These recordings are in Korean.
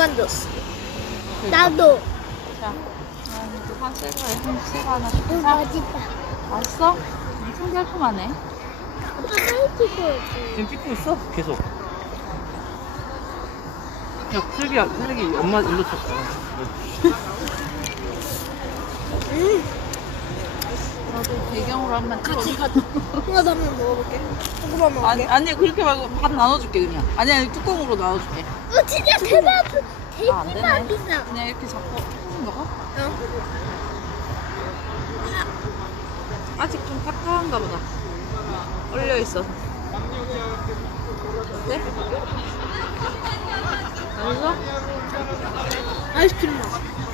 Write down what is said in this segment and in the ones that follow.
만들었어. 나도. 자, 새거 하나 사. 맛있다. 맛있어? 엄청 달콤하네. 아빠 사진 찍어야지. 지금 찍고 있어? 계속. 야, 슬기 엄마 일로 쳤어. 나도 배경으로 한번 같이 찍어줘. 가자. 하나 더 한번 먹어볼게. 조금만 먹을게. 아니 그렇게 말고 반 나눠줄게 그냥. 아니 뚜껑으로 나눠줄게. 진짜 대박. 안 되네. 대박이다. 그냥 이렇게 잡고 먹어? 응. 아직 좀 탁탁한가 보다. 얼려 있어서. 어때? 맛있어? 아이스크림 맛.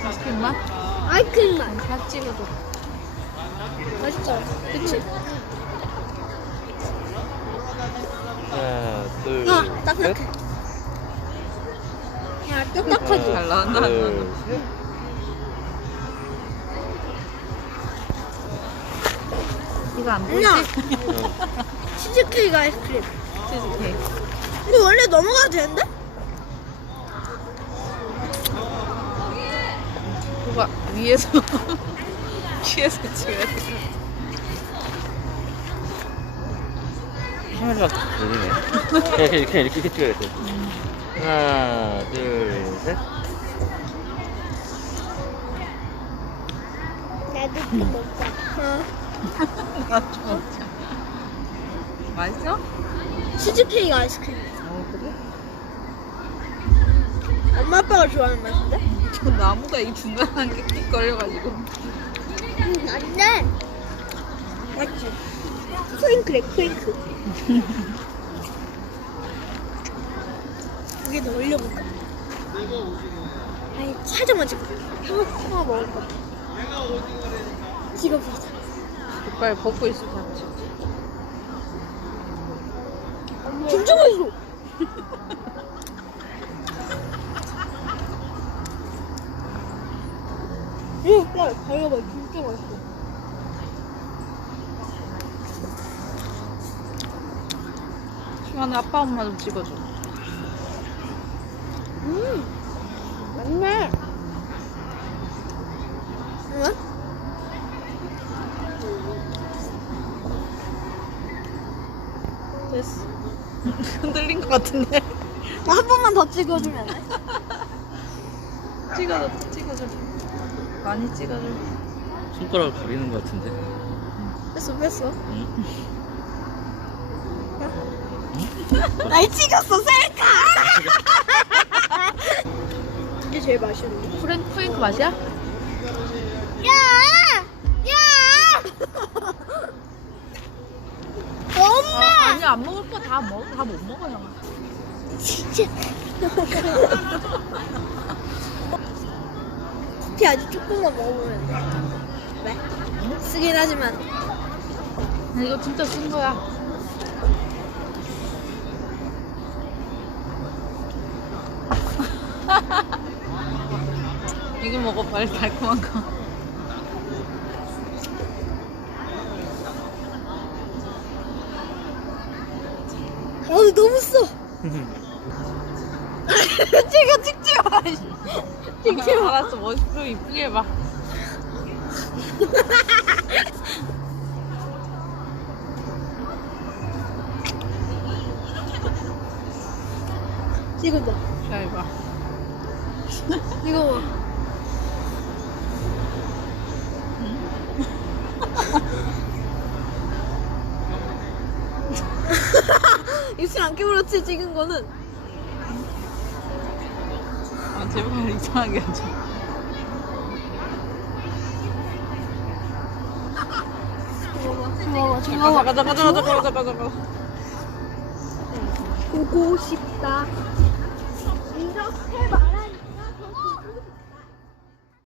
아이스크림 맛? 아이스크림 맛. 다 찍어줘. 맛있어. 그치? 하나, 둘, 아, 셋. 딱딱해. 야, 딱딱하지? 잘 나온다. 둘, 셋. 이거 안 보이지? 누나. 어. 치즈케이크 아이스크림. 치즈케이크. 이거 원래 넘어가도 되는데? 그거 위에서 위에서 찍어야 돼. 카메라가 들리네. 이렇게 찍어야 돼. 하나, 둘, 셋. 나도 좀 먹자. 나좀 먹자. 맛있어? 치즈케이크 아이스크림. 그래? 엄마 아빠가 좋아하는 맛인데? 저 나무가 이 중간에 끽끽 걸려가지고. 안 돼. 맞지? 크링크래, 크링크. 여기 더 올려볼까? 아니, 살짝만 찍어. 하나 먹을 거. 찍어보자. 이빨 벗고 있어 같이. 진짜 맛있어. 이거 빨리 발라봐. 진짜 맛있어. 시간에 아빠 엄마 좀 찍어줘. 맞네. 응? 됐어. 흔들린 것 같은데. 한 번만 더 찍어주면 안 돼? 찍어줘. 많이 찍어줘. 손가락을 가리는 것 같은데. 뺐어. 응? 날 찍었어, 셀카! 이게 제일 맛있는데. 프랭크 맛이야? 야! 야! 엄마! 아니 안 먹을 거 다 먹어. 다 못 먹어 형. 진짜. 커피 아주 조금만 먹으면 돼. 왜? 쓰긴 하지만. 근데 이거 진짜 쓴 거야. 이거 먹어 빨리 달콤한 거. 너무 써. 찍지 마. 찍지 마. 알았어 멋있고 이쁘게 해봐. 찍어봐. 자 해봐. 이거 봐. 입술 안 깨물었지 찍은 거는. 아 제발 이상하게 하지. 좋아봐. 가자. 보고 싶다. 이렇게 말해.